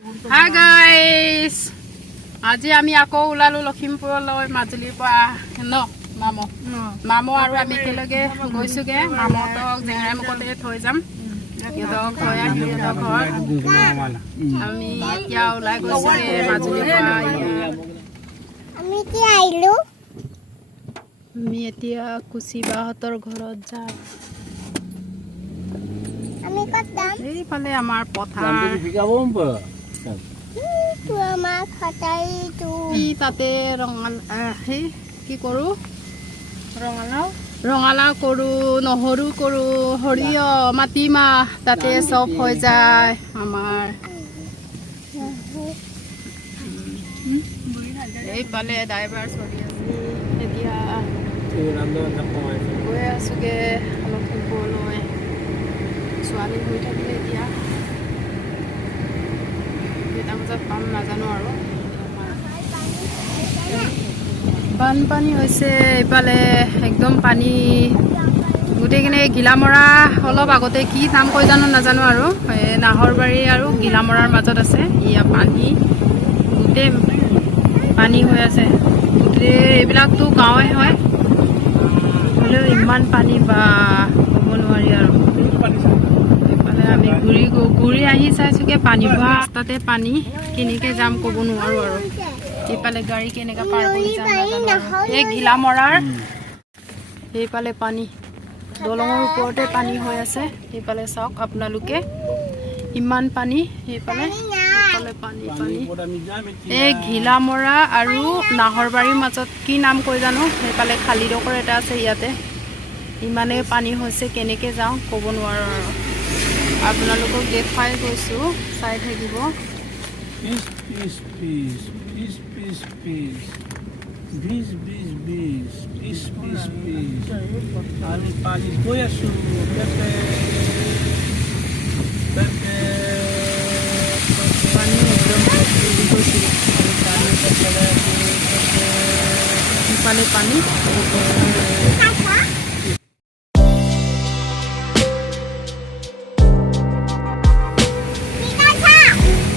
Hi guys, আজি আমি আকৌ ওলালো লখিমপুৰলৈ মাজুলীৰ পৰা ন মামো আৰু আমি একেলগে গৈছোগে মামতক জেঙাই মুখতে থৈ যাম সিহঁতক থৈ আহি সিহঁতৰ ঘৰত আমি এতিয়া ওলাই গৈছোগে মাজুলীৰ পৰা আমি এতিয়া কুচিবাহঁতৰ ঘৰত যাম এইফালে আমাৰ পথাৰ তাতে কি কৰোঁ ৰঙালাও কৰোঁ নহৰু কৰোঁ সৰিয়হ মাটিমাহ তাতে চব হৈ যায় আমাৰ এইফালে ড্ৰাইভাৰ চলি আছে এতিয়া গৈ আছোগে লখিমপুৰলৈ ছোৱালী হৈ থাকিলে এতিয়া কেইটা বজাত পাম নাজানো আৰু বানপানী হৈছে এইফালে একদম পানী গোটেইখিনি গিলামৰা অলপ আগতে কি নাম কৈ জানো নাজানো আৰু নাহৰবাৰী আৰু গিলামৰাৰ মাজত আছে ইয়া পানী গোটেই পানী হৈ আছে গোটেই এইবিলাকতো গাঁৱে হয় হ'লেও ইমান পানী বা ক'ব নোৱাৰি আৰু এইফালে আমি ঘূৰি আহি চাইছোগে পানী হোৱা ৰাস্তাতে পানী কেনেকৈ যাম ক'ব নোৱাৰোঁ আৰু এইফালে গাড়ী কেনেকৈ পাৰ কৰি যাম এই ঘিলামৰাৰ এইফালে পানী দলঙৰ ওপৰতে পানী হৈ আছে এইফালে চাওক আপোনালোকে ইমান পানী এইফালে পানী এই ঘিলামৰা আৰু নাহৰবাৰীৰ মাজত কি নাম কৈ জানো সেইফালে খালীডোখৰ এটা আছে ইয়াতে ইমানেই পানী হৈছে কেনেকৈ যাওঁ ক'ব নোৱাৰোঁ আৰু আপোনালোকক দেখুৱাই গৈছোঁ চাই থাকিব পানী পানী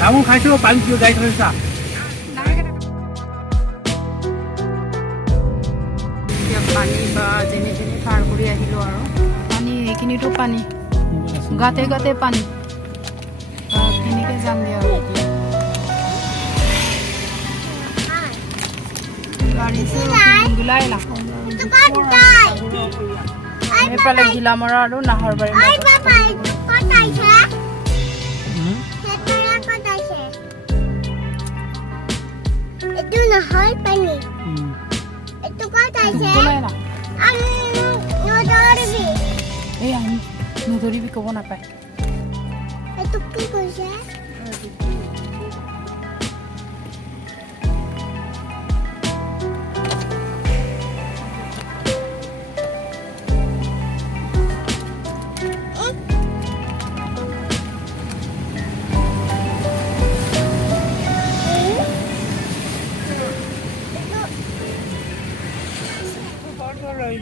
তামোল খাইছো পানী গাড়ী থৈছা পানী বা যেনে তেনে পাৰ কৰি আহিলোঁ আৰু পানী এইখিনিতো পানী গাতে গাতে পানী কেনেকৈ যামগৈ আৰু এতিয়া এইফালে ঘিলামৰা আৰু নাহৰবাৰী নহয় পানী এইটো ক'ত আছে নধৰিবি ক'ব নাপায় এইটো কি কৈছে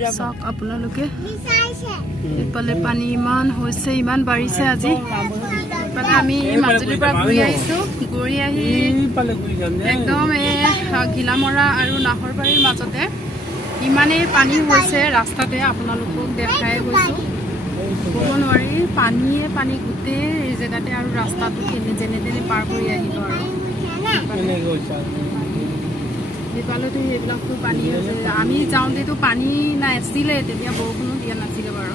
চাওক আপোনালোকে এইফালে পানী ইমান হৈছে ইমান বাঢ়িছে আজি এইফালে আমি মাজুলীৰ পৰা ঘূৰি আহিছোঁ ঘূৰি আহি একদম এই ঘিলামৰা আৰু নাহৰবাৰীৰ মাজতে ইমানেই পানী হৈছে ৰাস্তাতে আপোনালোকক দেখাই গৈছোঁ ক'ব নোৱাৰি পানীয়ে পানী গোটেই এই জেগাতে আৰু ৰাস্তাটো যেনে তেনে পাৰ কৰি আহিলোঁ আৰু সেইফালেতো সেইবিলাকতো পানী হৈছে আমি যাওঁতেতো পানী নাছিলে তেতিয়া বৰষুণো দিয়া নাছিলে বাৰু